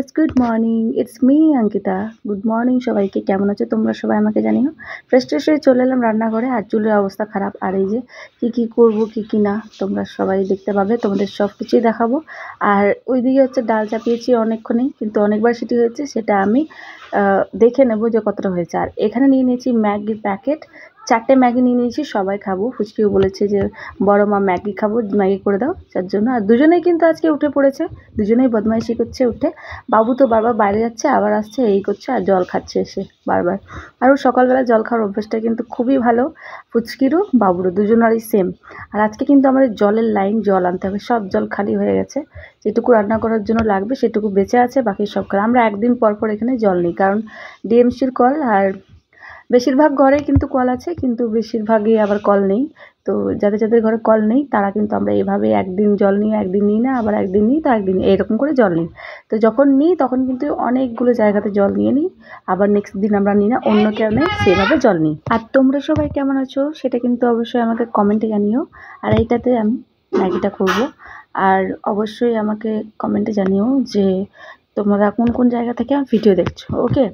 Viewers, good morning. It's me Ankita. Good morning সবাইকে। কেমন আছো তোমরা সবাই আমাকে জানিও। ফ্রেশ ট্রেশ হয়ে চলে এলাম রান্নাঘরে। আর চুলের অবস্থা খারাপ। আর এই যে কী করবো কী না তোমরা সবাই দেখতে পাবে, তোমাদের সব কিছুই দেখাবো। আর ওইদিকে হচ্ছে ডাল চাপিয়েছি অনেকক্ষণই, কিন্তু অনেকবার সেটি হয়েছে, সেটা আমি দেখে নেব যে কতটা হয়েছে। আর এখানে নিয়ে নিয়েছি ম্যাগির প্যাকেট, 4টে ম্যাগি নিয়ে নিয়েছি, সবাই খাবো। ফুচকিও বলেছে যে বড় মা ম্যাগি খাবো, ম্যাগি করে দাও, যার জন্য। আর দুজনেই কিন্তু আজকে উঠে পড়েছে, দুজনেই বদমাইশি করছে উঠে। বাবু তো বারবার বাইরে যাচ্ছে, আবার আসছে, এই করছে, আর জল খাচ্ছে এসে বারবার। আর সকালবেলা জল খাওয়ার অভ্যাসটা কিন্তু খুবই ভালো, ফুচকিরও বাবুরও, দুজনারই সেম। আর আজকে কিন্তু আমাদের জলের লাইন, জল আনতে হবে, সব জল খালি হয়ে গেছে। যেটুকু রান্না করার জন্য লাগবে সেটুকু বেঁচে আছে, বাকি সব খালি। আমরা একদিন পর পর এখানে জল নিই, কারণ ডিএমসির কল। আর বেশিরভাগ ঘরে কিন্তু কল আছে, কিন্তু বেশিরভাগই আবার কল নেই। তো যাদের ঘরে কল নেই তারা কিন্তু আমরা এভাবে একদিন জল নিই, একদিন নিই না, আবার একদিন নিই তো একদিন, এরকম করে জল নিই। তো যখন নিই তখন কিন্তু অনেকগুলো জায়গাতে জল নিয়ে নিই, আবার নেক্সট দিন আমরা নিই না, অন্য কেউ নেই, সেভাবে জল নিই। আর তোমরা সবাই কেমন আছো সেটা কিন্তু অবশ্যই আমাকে কমেন্টে জানিও। আর এইটাতে আমি ম্যাগিটা করব। আর অবশ্যই আমাকে কমেন্টে জানিও যে তোমরা কোন কোন জায়গা থেকে আমার ভিডিও দেখছো। ওকে।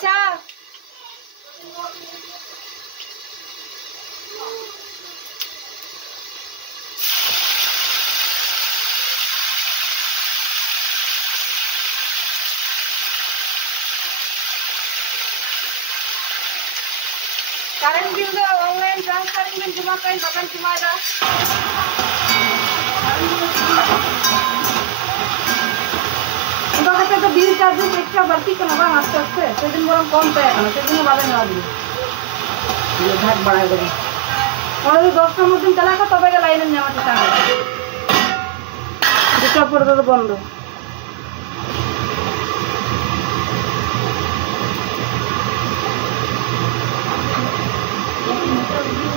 चा करेंट बिल दो ऑनलाइन ट्रांसफर में जमा कर बटन जमा दा उनका कहते तो बिल चार्जेस एक्स्ट्रा बढ़ती तो ना आस्ते आस्ते सेदिन बरং कम पे এখন সেদিন বাড়ে না দিই ये भाग बढ़ा देबे और 10টার মধ্যে চালাকা তবে লাইনে নেওয়া ঠিক আছে দুটো পর্যন্ত বন্ধ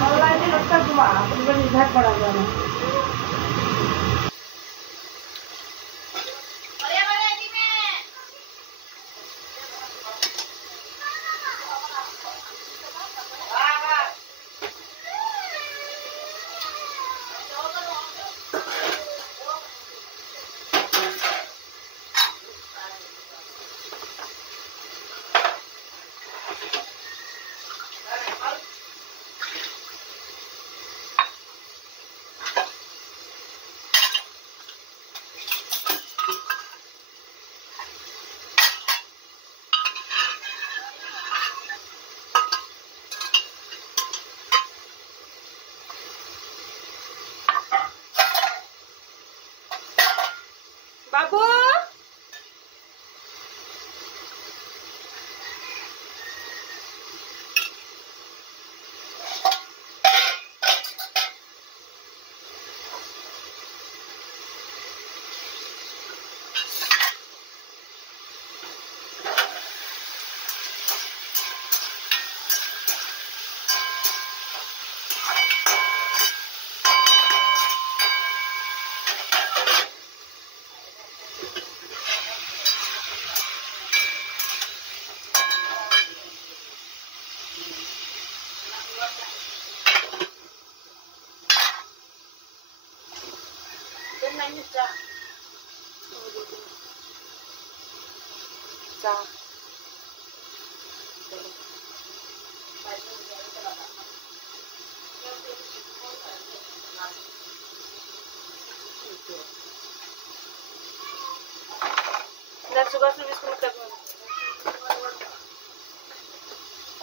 ऑनलाइन लगता जुमा अपन भाग बढ़ा देना बाबू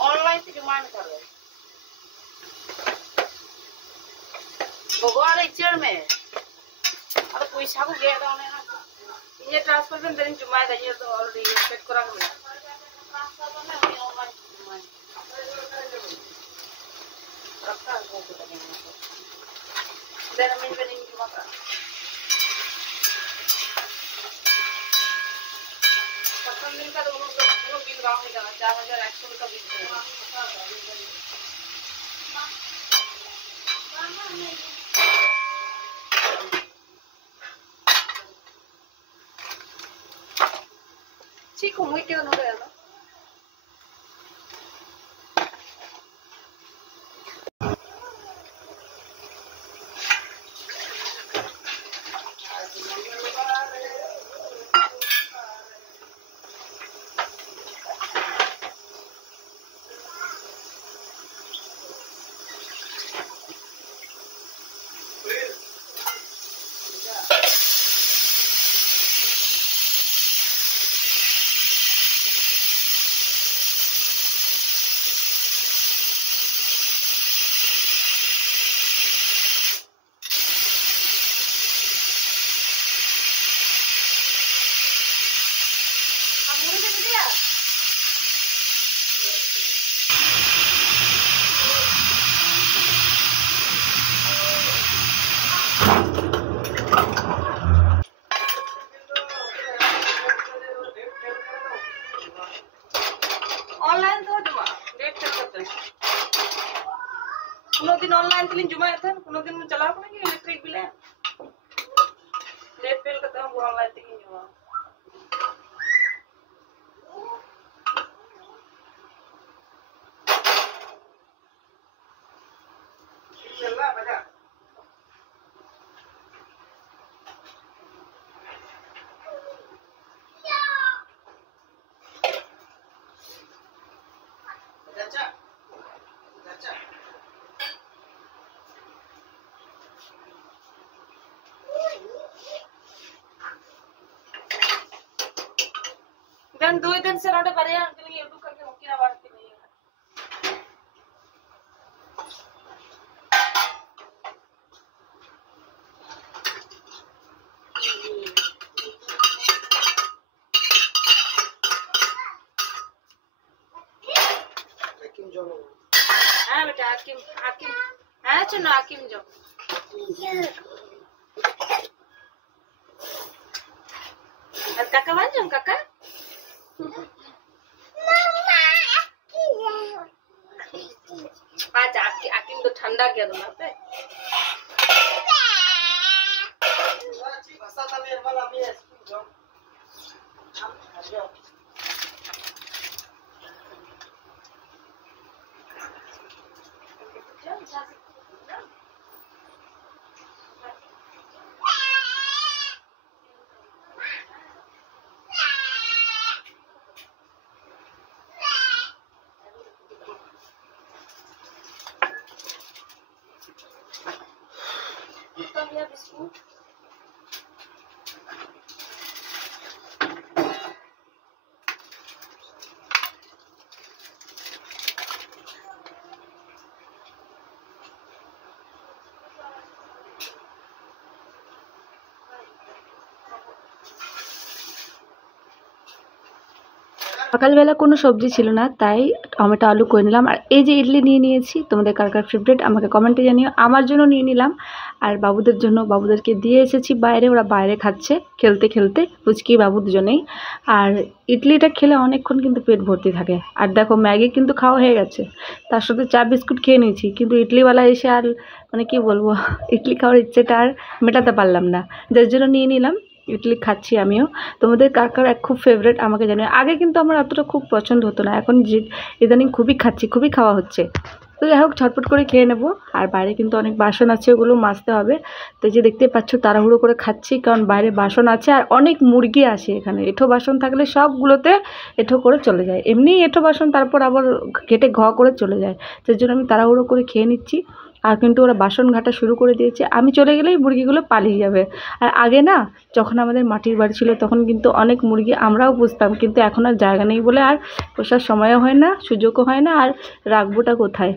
ऑनलाइन से डिमांड कर रहे भगवान इचर में अब पैसा को गया था उन्हें ना ये ट्रांसफर में देने जुमाए था ये तो ऑलरेडी सेट करा के मिला ट्रांसफर में हमें ऑनलाइन जुमाए रखा है वो तो देना मिल पे नहीं जुमा का पसंद मिल का तो उन्होंने बिल गाँव में जाना 4100 का bill chico muy quedo no veo ¿no? কোনো দিন ऑनलाइन तीन जुमा था कोनो दिन में चलाओ ना कि इलेक्ट्रिक बिल है नेट बिल का तो ऑनलाइन तीन जुमा चला बजा अच्छा अच्छा दो दिन से रोटे पर यार के लिए यूट्यूब करके मुक्की ना बात नहीं है हाकिम जो हां बेटा हाकिम हाकिम हां चलो हाकिम जो काका मान जाओ काका आज आकिम तो ठंडा क्या तुम पे भाषा था मेरे वाला भी है जो बिस्कुट সকালবেলা কোনো সবজি ছিল না, তাই টমেটো আলু করে নিলাম। আর এই যে ইডলি নিয়ে নিয়েছি, তোমাদের কার কার ফেভারিট আমাকে কমেন্টে জানিও। আমার জন্য নিয়ে নিলাম আর বাবুদের জন্য, বাবুদেরকে দিয়ে এসেছি বাইরে, ওরা বাইরে খাচ্ছে খেলতে খেলতে, পুচকি বাবুর জন্যই। আর ইডলিটা খেলে অনেকক্ষণ কিন্তু পেট ভর্তি থাকে। আর দেখো ম্যাগি কিন্তু খাওয়া হয়ে গেছে, তার সাথে চা বিস্কুট খেয়ে নিয়েছি, কিন্তু ইডলিওয়ালা এসে আর মানে কি বলবো, ইডলি খাওয়ার ইচ্ছেটা আর মেটাতে পারলাম না, যার জন্য নিয়ে নিলাম। ইডলি খাচ্ছি আমিও। তোমাদের কার কার খুব ফেভারিট আমাকে জানিও। আগে কিন্তু আমার অতটা খুব পছন্দ হতো না, এখন যে ইদানিং খুবই খাচ্ছি, খুবই খাওয়া হচ্ছে। তো যাই হোক ঝটপট করে খেয়ে নেবো। আর বাইরে কিন্তু অনেক বাসন আছে, ওগুলো মাজতে হবে। তো যে দেখতে পাচ্ছ তাড়াহুড়ো করে খাচ্ছি, কারণ বাইরে বাসন আছে আর অনেক মুরগি আসে এখানে। এঁঠো বাসন থাকলে সবগুলোতে এঁঠো করে চলে যায়, এমনি এঁঠো বাসন তারপর আবার ঘেটে ঘ করে চলে যায়, যার জন্য আমি তাড়াহুড়ো করে খেয়ে নিচ্ছি। আর কিন্তু ওরা বাসন ঘাটা শুরু করে দিয়েছে, আমি চলে গেলেই মুরগিগুলো পালিয়ে যাবে। আর আগে না, যখন আমাদের মাটির বাড়ি ছিল তখন কিন্তু অনেক মুরগি আমরাও পুষতাম, কিন্তু এখন আর জায়গা নেই বলে আর পোষার সময়ও হয় না, সুযোগও হয় না। আর রাখবোটা কোথায়,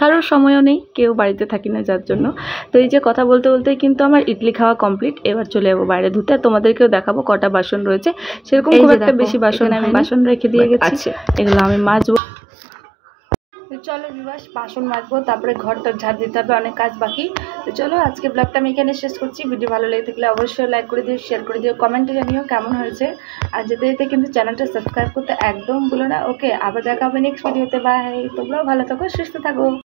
কারোর সময়ও নেই, কেউ বাড়িতে থাকি না যার জন্য। তো এই যে কথা বলতে বলতেই কিন্তু আমার ইডলি খাওয়া কমপ্লিট। এবার চলে যাবো বাইরে ধুতে, আর তোমাদেরকেও দেখাবো কটা বাসন রয়েছে। সেরকম খুব একটা বেশি বাসন আমি বাসন রেখে দিয়ে গেছি, এগুলো আমি মাজবো। তো চলো বিবাস, বাসন মাজবো, তারপরে ঘরটা ঝাড় দিতে হবে, অনেক কাজ বাকি। তো চলো আজকে ব্লগটা আমি এখানে শেষ করছি। ভিডিও ভালো লেগে থাকলে অবশ্যই লাইক করে দিও, শেয়ার করে দিও, কমেন্টে জানিও কেমন হয়েছে। আর যেতে যেতে কিন্তু চ্যানেলটা সাবস্ক্রাইব করতে একদম ভুলো না। ওকে, আবার দেখা হবে নেক্সট ভিডিওতে। বাই, তোমরাও ভালো থাকো, সুস্থ থাকো।